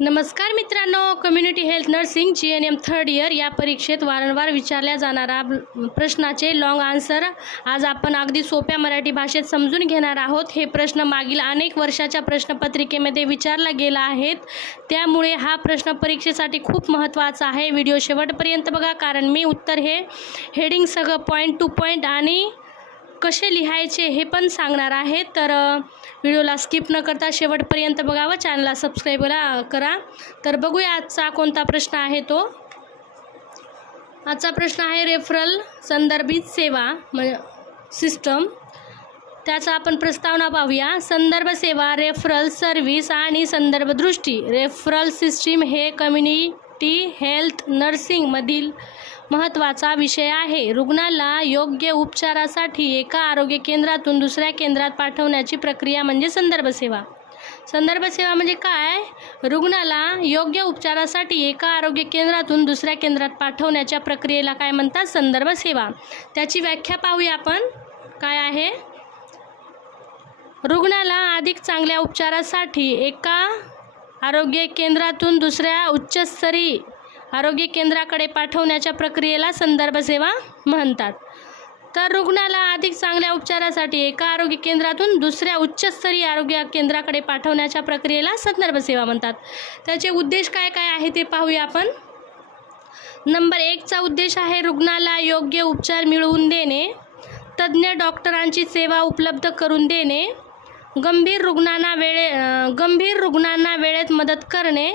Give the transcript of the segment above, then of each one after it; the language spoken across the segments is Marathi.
नमस्कार मित्रांनो, community health nursing GNM third year या परीक्षेत वारंवार विचारल्या जाणारा प्रश्नाचे लॉंग आन्सर आज आपण अगदी सोप्या मराठी भाषेत समजून घेणार आहोत। हे प्रश्न मागील अनेक वर्षाच्या प्रश्नपत्रिकेमध्ये विचारला गेला आहेत, त्यामुळे हा प्रश्न परीक्षेसाठी खूप महत्त्वाचा आहे। व्हिडिओ शेवटपर्यंत बघा, कारण मी उत्तर हे हेडिंग सगळं पॉईंट टू पॉईंट आणि कसे लिहायचे हे पण सांगणार आहे। तर व्हिडिओला स्किप न करता शेवटपर्यंत बघा व चॅनलला सबस्क्राईब करा। तर बघूया आजचा कोणता प्रश्न आहे तो। आजचा प्रश्न आहे रेफरल संदर्भित सेवा सिस्टम। त्याचा आपण प्रस्तावना पाहूया। संदर्भ सेवा, रेफरल सर्व्हिस आणि संदर्भ दृष्टी। रेफरल सिस्टीम हे कम्युनिटी हेल्थ नर्सिंग मधील महत्त्वाचा विषय आहे। रुग्णाला योग्य उपचारासाठी एका आरोग्य केंद्रातून दुसऱ्या केंद्रात पाठवण्याची प्रक्रिया म्हणजे संदर्भ सेवा। संदर्भ सेवा म्हणजे काय? रुग्णाला योग्य उपचारासाठी एका आरोग्य केंद्रातून दुसऱ्या केंद्रात पाठवण्याच्या प्रक्रियेला काय म्हणतात? संदर्भ सेवा। त्याची व्याख्या पाहूया आपण काय आहे। रुग्णाला अधिक चांगल्या उपचारासाठी एका आरोग्य केंद्रातून दुसऱ्या उच्चस्तरीय आरोग्य केंद्राकडे पाठवण्याच्या प्रक्रियेला संदर्भ सेवा म्हणतात। तर रुग्णाला अधिक चांगल्या उपचारासाठी एका आरोग्य केंद्रातून दुसऱ्या उच्चस्तरीय आरोग्य केंद्राकडे पाठवण्याच्या प्रक्रियेला संदर्भ सेवा म्हणतात। त्याचे उद्देश काय काय आहे ते पाहूया आपण। नंबर 1 चा उद्देश आहे रुग्णाला योग्य उपचार मिळवून देणे, तज्ञ डॉक्टरांची सेवा उपलब्ध करून देणे, गंभीर रुग्णांना वेळेत मदत करणे,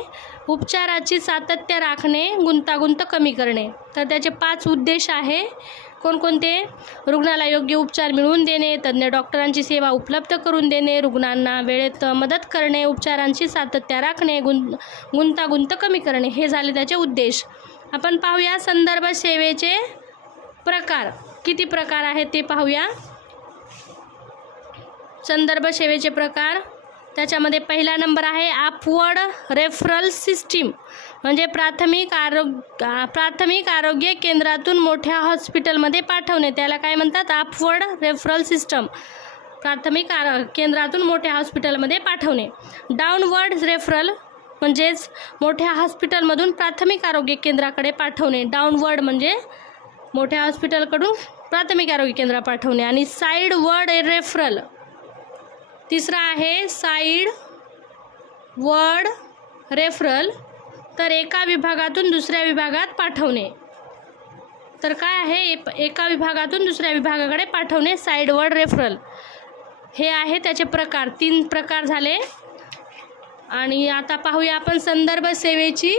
उपचाराची सातत्य राखणे, गुंतागुंत कमी करणे। तर त्याचे 5 उद्देश आहे। कोणकोणते? रुग्णाला योग्य उपचार मिळवून देणे, तज्ञ डॉक्टरांची सेवा उपलब्ध करून देणे, रुग्णांना वेळेत मदत करणे, उपचारांची सातत्य राखणे, गुंतागुंत कमी करणे, हे झाले त्याचे उद्देश। आपण पाहूया संदर्भ सेवेचे प्रकार। किती प्रकार आहेत ते पाहूया। संदर्भ सेवेचे प्रकार, त्याच्यामध्ये पहिला नंबर आहे अपवर्ड रेफरल सिस्टीम, म्हणजे प्राथमिक आरोग्य केंद्रातून मोठ्या हॉस्पिटलमध्ये पाठवणे, त्याला काय म्हणतात? Upward referral system. प्राथमिक केंद्रातून मोठ्या हॉस्पिटलमध्ये पाठवणे। डाऊनवर्ड रेफरल म्हणजेच मोठ्या हॉस्पिटलमधून प्राथमिक आरोग्य केंद्राकडे पाठवणे। डाऊनवर्ड म्हणजे मोठ्या हॉस्पिटलकडून प्राथमिक आरोग्य केंद्रात पाठवणे। आणि साइडवर्ड रेफरल तिसरा आहे साइड वर्ड रेफरल, तर एका विभागातून दुसऱ्या विभागात पाठवणे। तर काय आहे? एका विभागातून दुसऱ्या विभागाकडे पाठवणे, साइड वर्ड रेफरल। हे आहे त्याचे प्रकार। 3 प्रकार झाले। आणि आता पाहूया आपण संदर्भ सेवेची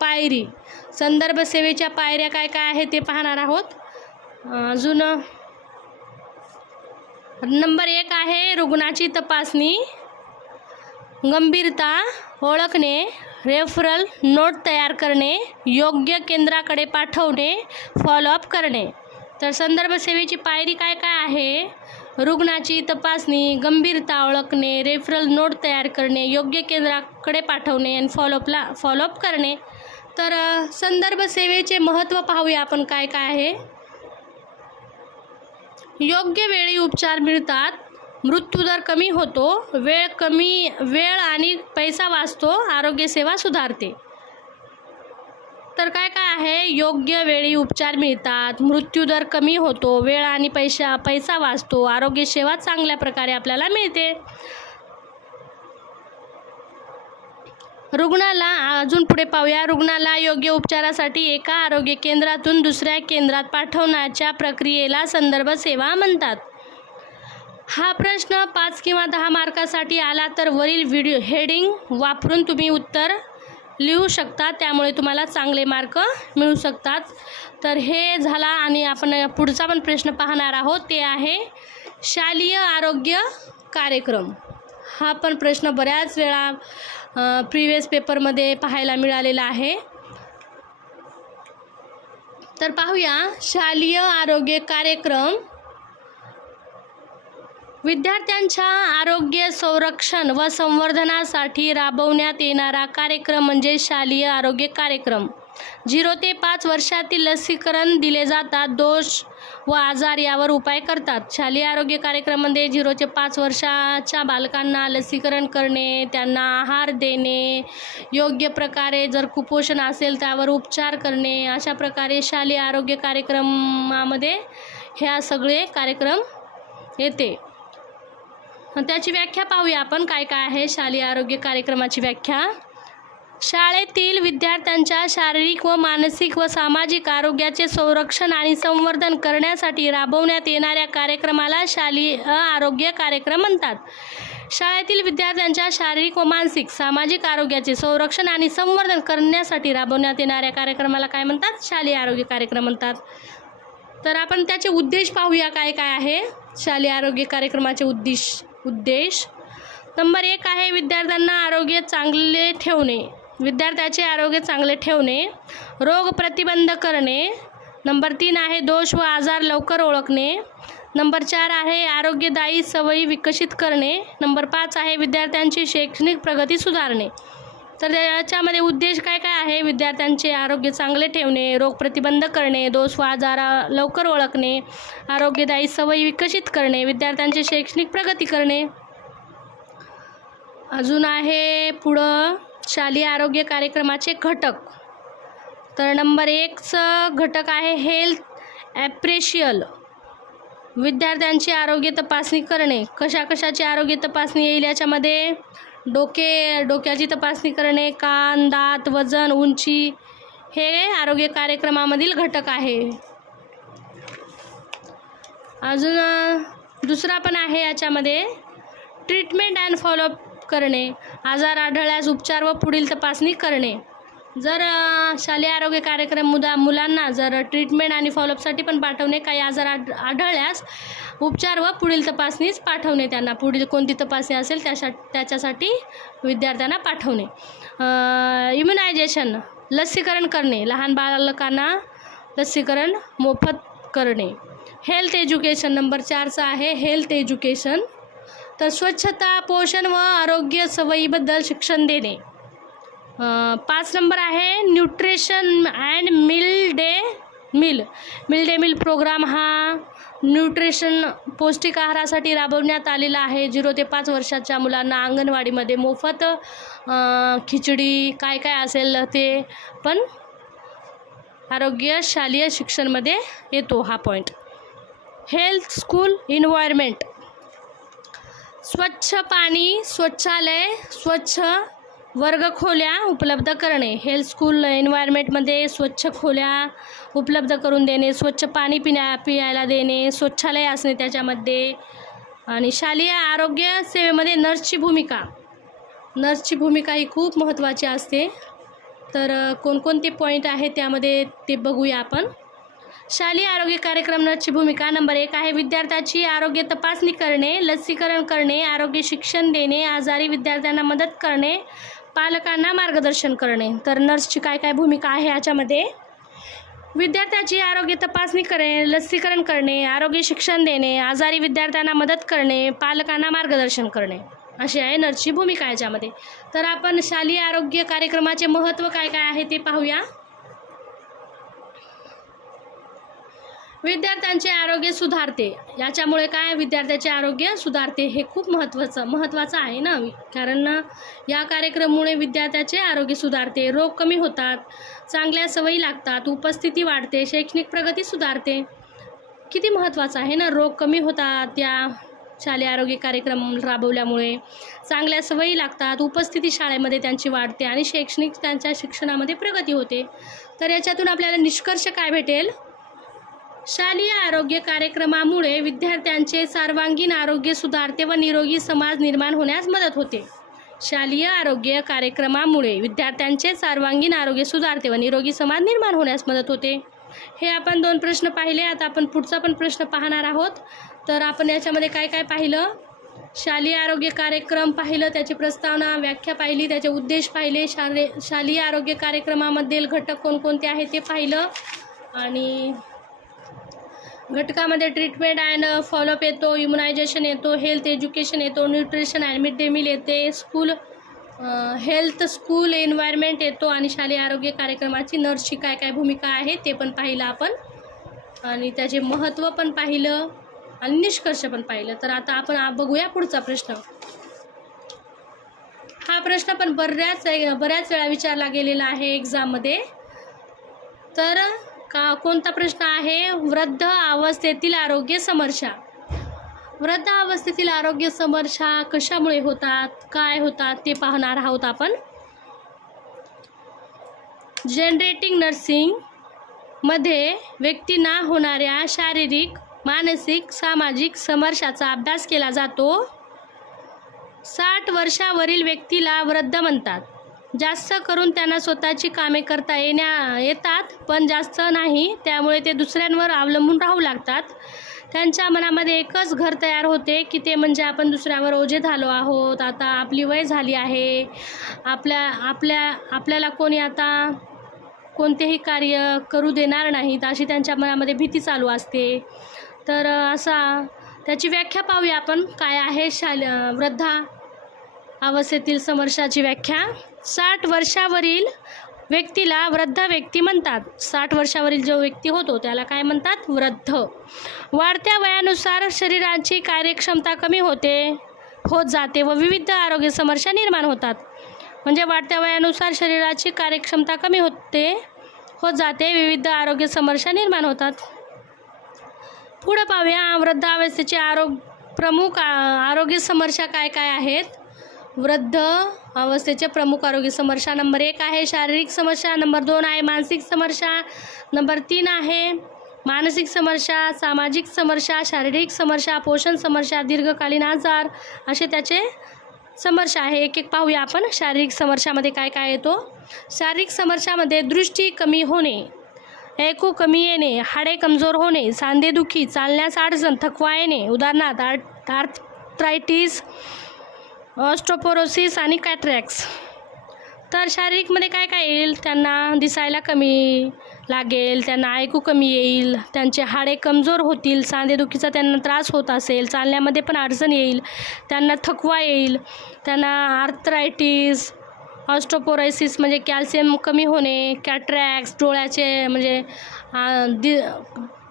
पायरी। संदर्भ सेवेच्या पायऱ्या काय काय आहे ते पाहणार आहोत। अजून नंबर 1 आहे रुग्णाची तपासणी, गंभीरता ओळखणे, रेफरल नोट तयार करणे, योग्य केंद्राकडे पाठवणे, फॉलोअप करणे। तर संदर्भ सेवेची पायरी काय काय आहे? रुग्णाची तपासणी, गंभीरता ओळखणे, रेफरल नोट तयार करणे, योग्य केंद्राकडे पाठवणे आणि फॉलोअप करणे। तर संदर्भ सेवेचे महत्त्व पाहूया आपण काय काय आहे। योग्य वेळी उपचार मिळतात, मृत्यूदर कमी होतो, वेळ आणि पैसा वाचतो, आरोग्य सेवा सुधारते। तर काय काय आहे? योग्य वेळी उपचार मिळतात, मृत्यूदर कमी होतो, वेळ आणि पैसा वाचतो, आरोग्य सेवा चांगल्या प्रकारे आपल्याला मिळते। रुग्णाला अजून पुढे पाहूया। रुग्णाला योग्य उपचारासाठी एका आरोग्य केंद्रातून दुसऱ्या केंद्रात पाठवण्याच्या प्रक्रियेला संदर्भ सेवा म्हणतात। हा प्रश्न 5 किंवा 10 मार्कासाठी आला तर वरील व्हिडिओ हेडिंग वापरून तुम्ही उत्तर लिहू शकता, त्यामुळे तुम्हाला चांगले मार्क मिळू शकतात। तर हे झाला आणि आपण पुढचा पण प्रश्न पाहणार आहोत, ते आहे शालेय आरोग्य कार्यक्रम। हा पण प्रश्न बऱ्याच वेळा प्रिवियस पेपरमध्ये पाहायला मिळालेला आहे। तर पाहूया शालेय आरोग्य कार्यक्रम। विद्यार्थ्यांच्या आरोग्य संरक्षण व संवर्धनासाठी राबवण्यात येणारा कार्यक्रम म्हणजे शालेय आरोग्य कार्यक्रम। 0 ते 5 वर्षातील लसीकरण दिले जातात. दोष व आजार यावर उपाय करतात. शालेय आरोग्य कार्यक्रमामध्ये 0 ते 5 वर्षाच्या बालकांना लसीकरण करणे, त्यांना आहार देणे, योग्य प्रकारे जर कुपोषण असेल त्यावर उपचार करणे, अशा प्रकारे शालेय आरोग्य कार्यक्रमामध्ये ह्या सगळे कार्यक्रम येते. त्याची व्याख्या पाहूया आपण काय काय आहे शालेय आरोग्य कार्यक्रमाची व्याख्या. शाळेतील विद्यार्थ्यांच्या शारीरिक व मानसिक व सामाजिक आरोग्याचे संरक्षण आणि संवर्धन करण्यासाठी राबवण्यात येणाऱ्या कार्यक्रमाला शालेय आरोग्य कार्यक्रम म्हणतात. शाळेतील विद्यार्थ्यांच्या शारीरिक व मानसिक सामाजिक आरोग्याचे संरक्षण आणि संवर्धन करण्यासाठी राबवण्यात येणाऱ्या कार्यक्रमाला काय म्हणतात? शालेय आरोग्य कार्यक्रम म्हणतात. तर आपण त्याचे उद्देश पाहूया काय काय आहे शालेय आरोग्य कार्यक्रमाचे उद्देश. नंबर 1 आहे विद्यार्थ्यांना आरोग्य चांगले ठेवणे, विद्यार्थ्याचे आरोग्य चांगले ठेवणे, रोग प्रतिबंध करणे. नंबर 3 आहे दोष व आजार लवकर ओळखणे. नंबर 4 आहे आरोग्यदायी सवयी विकसित करणे. नंबर 5 आहे विद्यार्थ्यांची शैक्षणिक प्रगती सुधारणे. तर याच्यामध्ये उद्देश काय काय आहे? विद्यार्थ्यांचे आरोग्य चांगले ठेवणे, रोग प्रतिबंध करणे, दोष व आजार लवकर ओळखणे, आरोग्यदायी सवयी विकसित करणे, विद्यार्थ्यांची शैक्षणिक प्रगती करणे. अजून आहे पुढं शालेय आरोग्य कार्यक्रमाचे घटक. तर नंबर 1चं घटक आहे हेल्थ ॲप्रेशियल, विद्यार्थ्यांची आरोग्य तपासणी करणे. कशाची आरोग्य तपासणी येईल याच्यामध्ये? डोक्याची तपासणी करणे, कान, दात, वजन, उंची हे आरोग्य कार्यक्रमामधील घटक आहे. अजून दुसरा पण आहे याच्यामध्ये ट्रीटमेंट अँड फॉलोअप करणे, आजार आढळल्यास उपचार व पुढील तपासणी करणे. जर शालेय आरोग्य कार्यक्रम मुलांना जर ट्रीटमेंट आणि फॉलोअपसाठी पण पाठवणे, काही आजार आढळल्यास उपचार व पुढील तपासणीच पाठवणे, त्यांना पुढील कोणती तपासणी असेल त्याच्यासाठी विद्यार्थ्यांना पाठवणे. इम्युनायझेशन, लसीकरण करणे, लहान बालकांना लसीकरण मोफत करणे. हेल्थ एज्युकेशन नंबर 4चा आहे हेल्थ एज्युकेशन. तर स्वच्छता, पोषण व आरोग्य सवयीबद्दल शिक्षण देणे. 5 नंबर आहे nutrition and mid day meal programme. हा न्यूट्रिशन पौष्टिक आहारासाठी राबवण्यात आलेला आहे. 0 ते 5 वर्षाच्या मुलांना अंगणवाडीमध्ये मोफत खिचडी काय काय असेल ते पण आरोग्य शालेय शिक्षणमध्ये येतो हा पॉईंट. हेल्थ स्कूल एन्व्हायरमेंट, स्वच्छ पाणी, शौचालय, स्वच्छ वर्गखोल्या उपलब्ध करणे. हेल्थ स्कूल एन्व्हायरमेंटमध्ये स्वच्छ खोल्या उपलब्ध करून देणे, स्वच्छ पाणी पियायला देणे, शौचालय असणे त्याच्यामध्ये. आणि शालेय आरोग्य सेवेमध्ये नर्सची भूमिका ही खूप महत्त्वाची असते. तर कोणकोणते पॉईंट आहे त्यामध्ये ते बघूया आपण. शालेय आरोग्य कार्यक्रम नर्सची भूमिका. नंबर 1 आहे विद्यार्थ्याची आरोग्य तपासणी करणे, लसीकरण करणे, आरोग्य शिक्षण देणे, आजारी विद्यार्थ्यांना मदत करणे, पालकांना मार्गदर्शन करणे. तर नर्सची काय काय भूमिका आहे याच्यामध्ये? विद्यार्थ्याची आरोग्य तपासणी करणे, लसीकरण करणे, आरोग्य शिक्षण देणे, आजारी विद्यार्थ्यांना मदत करणे, पालकांना मार्गदर्शन करणे, अशी आहे नर्सची भूमिका याच्यामध्ये. तर आपण शालेय आरोग्य कार्यक्रमाचे महत्त्व काय काय आहे ते पाहूया. विद्यार्थ्यांचे आरोग्य सुधारते. याच्यामुळे काय? विद्यार्थ्याचे आरोग्य सुधारते. हे खूप महत्त्वाचं आहे ना, कारण या कार्यक्रमामुळे विद्यार्थ्याचे आरोग्य सुधारते, रोग कमी होतात, चांगल्या सवयी लागतात, उपस्थिती वाढते, शैक्षणिक प्रगती सुधारते. किती महत्त्वाचं आहे ना, रोग कमी होतात या शालेय आरोग्य कार्यक्रम राबवल्यामुळे, चांगल्या सवयी लागतात, उपस्थिती शाळेमध्ये त्यांची वाढते आणि त्यांच्या शिक्षणामध्ये प्रगती होते. तर याच्यातून आपल्याला निष्कर्ष काय भेटेल? शालेय आरोग्य कार्यक्रमामुळे विद्यार्थ्यांचे सर्वांगीण आरोग्य सुधारते व निरोगी समाज निर्माण होण्यास मदत होते. शालेय आरोग्य कार्यक्रमामुळे विद्यार्थ्यांचे सर्वांगीण आरोग्य सुधारते व निरोगी समाज निर्माण होण्यास मदत होते. हे आपण 2 प्रश्न पाहिले. आता आपण पुढचा पण प्रश्न पाहणार आहोत. तर आपण याच्यामध्ये काय काय पाहिलं? शालेय आरोग्य कार्यक्रम पाहिलं, त्याची प्रस्तावना, व्याख्या पाहिली, त्याचे उद्देश पाहिले, शालेय आरोग्य कार्यक्रमामधील घटक कोणकोणते आहे ते पाहिलं. आणि घटकामध्ये ट्रीटमेंट अँड फॉलोअप येतो, इम्युनायझेशन येतो, हेल्थ एज्युकेशन येतो, nutrition and mid day meal येते, स्कूल हेल्थ स्कूल एन्व्हायरमेंट येतो आणि शालेय आरोग्य कार्यक्रमाची नर्सची काय काय भूमिका आहे ते पण पाहिलं आपण आणि त्याचे महत्त्व पण पाहिलं आणि निष्कर्ष पण पाहिलं. तर आता आपण बघूया पुढचा प्रश्न. हा प्रश्न पण बऱ्याच वेळा विचारला गेलेला आहे एक्झाममध्ये. तर कोणता प्रश्न आहे? वृद्ध अवस्थेतील आरोग्य समस्या. वृद्ध अवस्थेतील आरोग्य समस्या कशामुळे होतात, काय होतात ते पाहणार आहोत आपण. जनरेटिंग नर्सिंगमध्ये व्यक्तींना होणाऱ्या शारीरिक, मानसिक, सामाजिक समस्याचा अभ्यास केला जातो. 60 वर्षावरील व्यक्तीला वृद्ध म्हणतात. जास्त करून त्यांना स्वतःची कामे करता येतात पण जास्त नाही, त्यामुळे ते दुसऱ्यांवर अवलंबून राहू लागतात. त्यांच्या मनामध्ये एकच घर तयार होते की ते म्हणजे आपण दुसऱ्यावर ओझे झालो आहोत, आता आपली वय झाली आहे, आपल्याला कोणी आता कोणतेही कार्य करू देणार नाहीत अशी त्यांच्या मनामध्ये भीती चालू असते. तर त्याची व्याख्या पाहूया आपण काय आहे वृद्धा अवस्थेतील समस्याची व्याख्या. 60 वर्षावरील व्यक्तीला वृद्ध व्यक्ती म्हणतात. 60 वर्षावरील जो व्यक्ती होतो त्याला काय म्हणतात? वृद्ध. वाढत्या वयानुसार शरीराची कार्यक्षमता कमी होत जाते व विविध आरोग्य समस्या निर्माण होतात. म्हणजे वाढत्या वयानुसार शरीराची कार्यक्षमता कमी होत जाते, विविध आरोग्य समस्या निर्माण होतात. पुढे पाहूया वृद्धावस्थेचे प्रमुख आरोग्य समस्या काय काय आहेत. वृद्ध अवस्थेचे प्रमुख आरोग्य समस्या नंबर 1 आहे शारीरिक समस्या, नंबर 2 आहे मानसिक समस्या, नंबर 3 आहे मानसिक समस्या, सामाजिक समस्या, शारीरिक समस्या, पोषण समस्या, दीर्घकालीन आजार असे त्याचे समस्या आहे. एक एक पाहूया आपण. शारीरिक समस्यामध्ये काय काय येतो. शारीरिक समस्यामध्ये दृष्टी कमी होणे, ऐकू कमी येणे, हाडे कमजोर होणे, सांधेदुखी, चालण्यास अडचण, थकवा येणे, उदाहरणार्थ आर्थरायटिस, ऑस्टोपोरोसिस आणि कॅटरॅक्ट्स. तर शारीरिकमध्ये काय काय येईल? त्यांना दिसायला कमी लागेल, त्यांना ऐकू कमी येईल, त्यांचे हाडे कमजोर होतील, सांधेदुखीचा त्यांना त्रास होत असेल, चालण्यामध्ये पण अडचण येईल, त्यांना थकवा येईल, त्यांना आर्थरायटिस, ऑस्टोपोरोसिस म्हणजे कॅल्शियम कमी होणे, कॅटरॅक्ट्स डोळ्याचे म्हणजे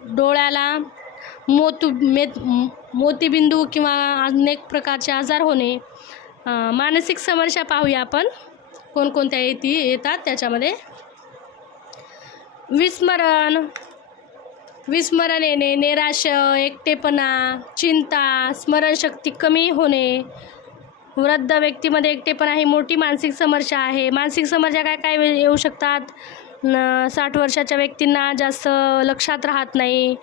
डोळ्याला मोतीबिंदू किंवा अनेक प्रकारचे आजार होणे. मानसिक समस्या पाहूया आपण कोणकोणत्या येतात त्याच्यामध्ये. विस्मरण येणे, नैराश्य, एकटेपणा, चिंता, स्मरणशक्ती कमी होणे. वृद्ध व्यक्तीमध्ये एकटेपणा ही मोठी मानसिक समस्या आहे. मानसिक समस्या काय काय येऊ शकतात. 60 वर्षाच्या व्यक्तींना जास्त लक्षात राहत नाही,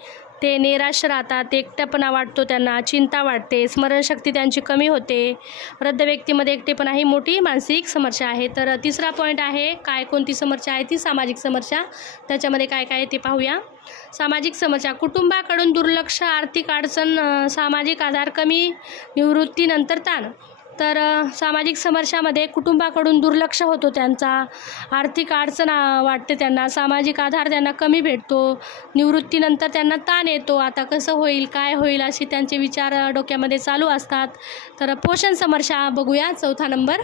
ते निराश राहतात, एकटेपणा वाटतो, त्यांना चिंता वाटते, स्मरणशक्ती त्यांची कमी होते. वृद्ध व्यक्तीमध्ये एकटेपणा ही मोठी मानसिक समस्या आहे. तर तिसरा पॉईंट आहे कोणती समस्या आहे ती सामाजिक समस्या. त्याच्यामध्ये काय काय ते पाहूया. सामाजिक समस्या कुटुंबाकडून दुर्लक्ष, आर्थिक अडचण, सामाजिक आधार कमी, निवृत्तीनंतर ताण. तर सामाजिक समस्यामध्ये कुटुंबाकडून दुर्लक्ष होतो, त्यांचा आर्थिक अडचण वाटते, त्यांना सामाजिक आधार त्यांना कमी भेटतो, निवृत्तीनंतर त्यांना ताण येतो, आता कसं होईल काय होईल असे त्यांचे विचार डोक्यामध्ये चालू असतात. तर पोषण समस्या बघूया 4था नंबर.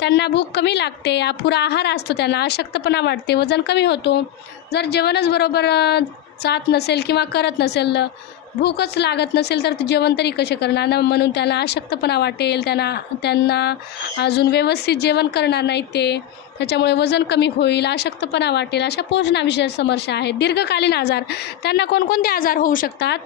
त्यांना भूक कमी लागते, अपुरा आहार असतो, त्यांना अशक्तपणा वाटते, वजन कमी होतो. जर जेवणच बरोबर जात नसेल किंवा करत नसेल, भूकच लागत नसेल तर ते जेवण तरी कसे करणार ना, म्हणून त्यांना अशक्तपणा वाटेल, त्यांना अजून व्यवस्थित जेवण करणार नाहीत ते, त्याच्यामुळे वजन कमी होईल, अशक्तपणा वाटेल. अशा पोषणाविषयक समस्या आहेत. दीर्घकालीन आजार, त्यांना कोणकोणते आजार होऊ शकतात.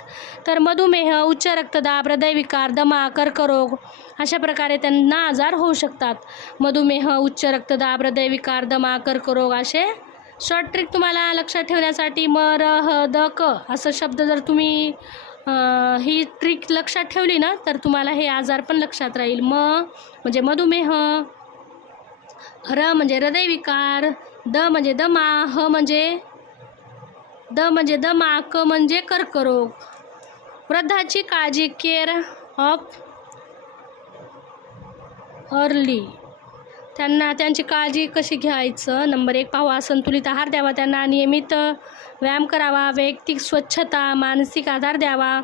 तर मधुमेह, उच्च रक्तदाब, हृदयविकार, दमा, कर्करोग अशा प्रकारे त्यांना आजार होऊ शकतात. मधुमेह, उच्च रक्तदाब, हृदयविकार, दमा, कर्करोग असे शॉर्ट ट्रिक तुम्हाला लक्षात ठेवण्यासाठी क असं शब्द जर तुम्ही ही ट्रिक लक्षात ठेवली ना तर तुम्हाला हे आजार पण लक्षात राहील. म्हणजे मधुमेह, म्हणजे हृदयविकार, म्हणजे दमा, म्हणजे दमा, म्हणजे कर्करोग. वृद्धाची काळजी, केअर ऑफ अर्ली, त्यांची काळजी कशी घ्यायचं. नंबर 1 पाहू. संतुलित आहार द्यावा, त्यांना नियमित व्यायाम करावा, वैयक्तिक स्वच्छता, मानसिक आधार द्यावा,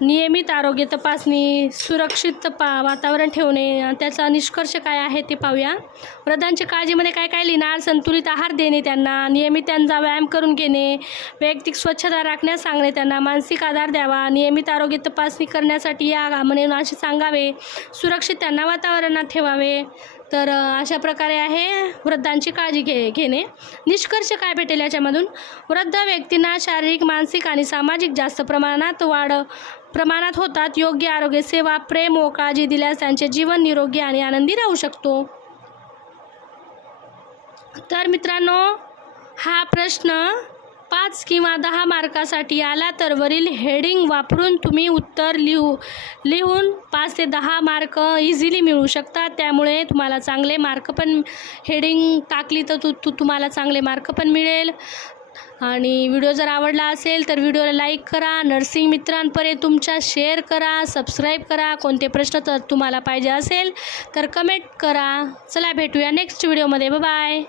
नियमित आरोग्य तपासणी, सुरक्षित वातावरण ठेवणे, त्याचा निष्कर्ष काय आहे ते पाहूया. वृद्धांच्या काळजीमध्ये काय काय लिहिणार? संतुलित आहार देणे त्यांना, नियमित त्यांचा व्यायाम करून घेणे, वैयक्तिक स्वच्छता राखण्यास सांगणे त्यांना, मानसिक आधार द्यावा, नियमित आरोग्य तपासणी करण्यासाठी या म्हणून असे सांगावे, सुरक्षित त्यांना वातावरणात ठेवावे. तर अशा प्रकारे आहे वृद्धांची काळजी घेणे. निष्कर्ष काय भेटेल याच्यामधून? वृद्ध व्यक्तींना शारीरिक, मानसिक आणि सामाजिक जास्त प्रमाणात होतात. योग्य आरोग्य सेवा, प्रेम व काळजी दिल्यास त्यांचे जीवन निरोगी आणि आनंदी राहू शकतो. तर मित्रांनो, हा प्रश्न 5 किंवा 10 मार्कासाठी आला तर वरील हेडिंग वापरून तुम्ही उत्तर लिहून 5 ते 10 मार्क इझिली मिळू शकतात. त्यामुळे तुम्हाला चांगले मार्क पण, हेडिंग टाकली तर तुम्हाला चांगले मार्क पण मिळेल. आणि व्हिडिओ जर आवडला असेल तर व्हिडिओला लाईक करा, नर्सिंग मित्रांपर्यंत तुमच्या शेअर करा, सबस्क्राईब करा. कोणते प्रश्न तर तुम्हाला पाहिजे असेल तर कमेंट करा. चला भेटूया नेक्स्ट व्हिडिओमध्ये. Bye bye.